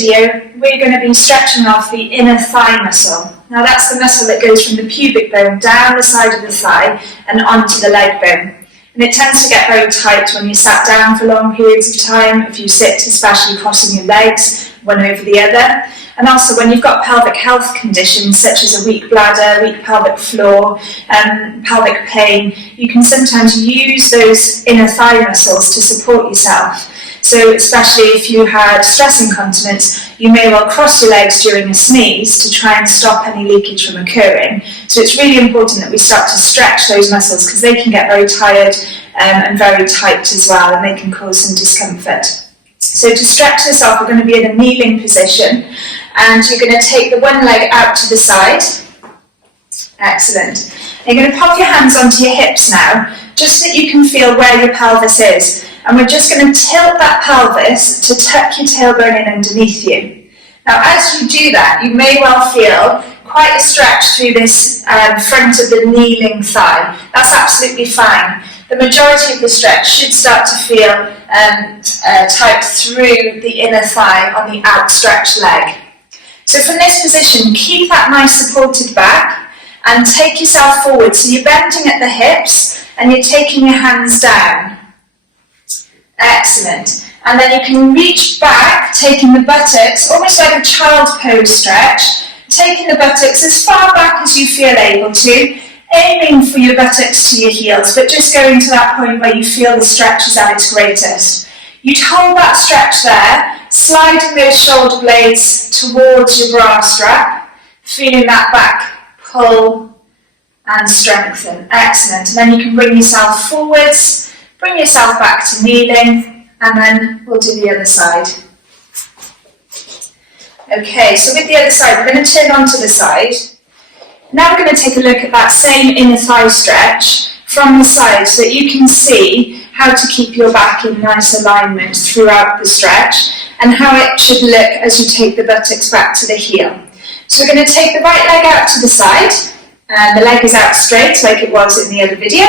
video, we're going to be stretching off the inner thigh muscle. Now that's the muscle that goes from the pubic bone down the side of the thigh and onto the leg bone. And it tends to get very tight when you sat down for long periods of time, if you sit, especially crossing your legs, one over the other. And also when you've got pelvic health conditions such as a weak bladder, weak pelvic floor, pelvic pain, you can sometimes use those inner thigh muscles to support yourself. So especially if you had stress incontinence, you may well cross your legs during a sneeze to try and stop any leakage from occurring. So it's really important that we start to stretch those muscles because they can get very tired and very tight as well, and they can cause some discomfort. So to stretch this off, we're going to be in a kneeling position, and you're going to take the one leg out to the side. Excellent. And you're going to pop your hands onto your hips now, just so that you can feel where your pelvis is. And we're just going to tilt that pelvis to tuck your tailbone in underneath you. Now, as you do that, you may well feel quite a stretch through this front of the kneeling thigh. That's absolutely fine. The majority of the stretch should start to feel tight through the inner thigh on the outstretched leg. So from this position, keep that nice supported back and take yourself forward. So you're bending at the hips and you're taking your hands down. Excellent. And then you can reach back, taking the buttocks, almost like a child pose stretch, taking the buttocks as far back as you feel able to, aiming for your buttocks to your heels, but just going to that point where you feel the stretch is at its greatest. You'd hold that stretch there, sliding those shoulder blades towards your bra strap, feeling that back pull and strengthen. Excellent. And then you can bring yourself forwards, bring yourself back to kneeling, and then we'll do the other side. Okay, so with the other side, we're going to turn onto the side. Now we're going to take a look at that same inner thigh stretch from the side so that you can see how to keep your back in nice alignment throughout the stretch and how it should look as you take the buttocks back to the heel. So we're going to take the right leg out to the side, and the leg is out straight like it was in the other video.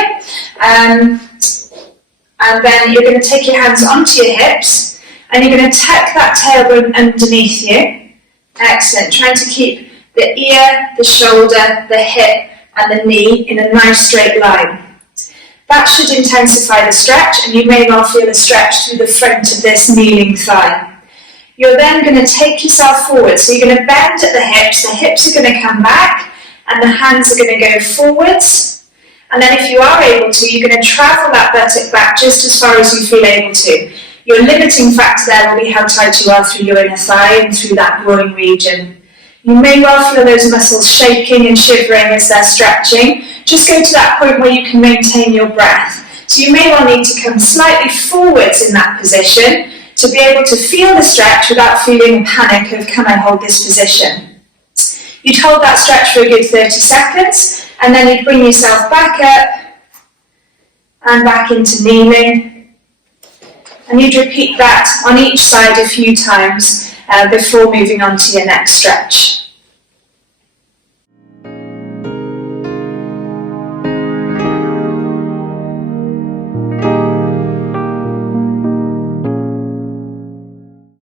And then you're going to take your hands onto your hips and you're going to tuck that tailbone underneath you. Excellent. Trying to keep the ear, the shoulder, the hip and the knee in a nice straight line. That should intensify the stretch, and you may well feel a stretch through the front of this kneeling thigh. You're then going to take yourself forward. So you're going to bend at the hips are going to come back and the hands are going to go forwards. And then if you are able to, you're going to travel that buttock back just as far as you feel able to. Your limiting factor there will be how tight you are through your inner thigh and through that groin region. You may well feel those muscles shaking and shivering as they're stretching. Just go to that point where you can maintain your breath. So you may well need to come slightly forwards in that position to be able to feel the stretch without feeling a panic of, can I hold this position? You'd hold that stretch for a good 30 seconds, and then you'd bring yourself back up and back into kneeling. And you'd repeat that on each side a few times before moving on to your next stretch.